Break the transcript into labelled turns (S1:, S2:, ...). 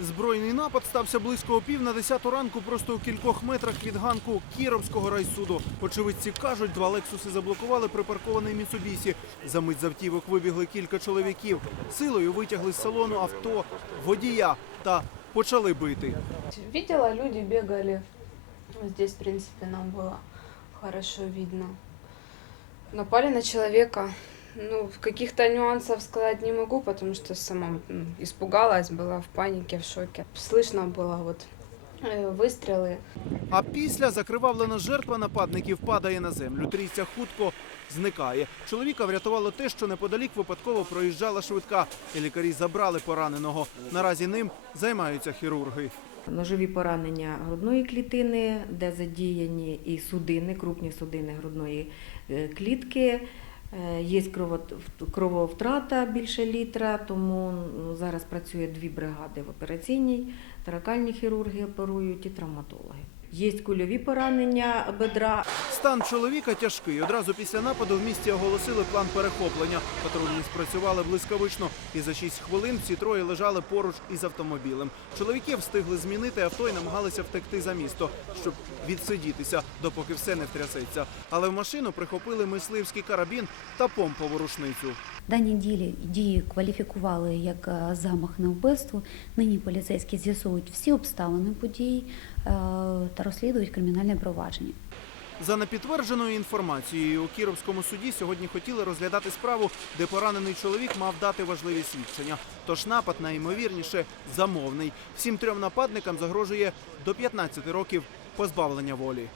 S1: Збройний напад стався близько о пів на десяту ранку, просто у кількох метрах від ганку Кіровського райсуду. Очевидці кажуть, два лексуси заблокували припаркований Міцубісі. За мить з автівок вибігли кілька чоловіків. Силою витягли з салону авто, водія та почали бити.
S2: Видела, люди бегали. Здесь, в принципе, нам было хорошо видно. Напали на человека. Ну, в каких-то нюансов сказать не могу, потому что сама м, испугалась, была в панике, в шоке. Слышно было вот э, выстрелы.
S1: А після закривавлена жертва нападників падає на землю. Трійця хутко зникає. Чоловіка врятувало те, що неподалік випадково проїжджала швидка, і лікарі забрали пораненого. Наразі ним займаються хірурги.
S3: Ножові поранення грудної клітини, де задіяні і судини, крупні судини грудної е, клітки. Е, Є крововтрата більше літра, тому ну, зараз працює дві бригади в операційній, таракальні хірурги оперують і травматологи. Є кульові поранення бедра,
S1: Стан чоловіка тяжкий. Одразу після нападу в місті оголосили план перехоплення. Патрульні спрацювали блискавично, і за 6 хвилин всі троє лежали поруч із автомобілем. Чоловіки встигли змінити авто і намагалися втекти за місто, щоб відсидітися, допоки все не втрясеться. Але в машину прихопили мисливський карабін та помпову рушницю.
S4: Дані дії, дії кваліфікували як е, замах на вбивство. Нині поліцейські з'ясовують всі обставини подій е, та розслідують кримінальне провадження.
S1: За непідтвердженою інформацією у Кіровському суді сьогодні хотіли розглядати справу, де поранений чоловік мав дати важливі свідчення. Тож напад найімовірніше замовний. Всім трьом нападникам загрожує до 15 років позбавлення волі.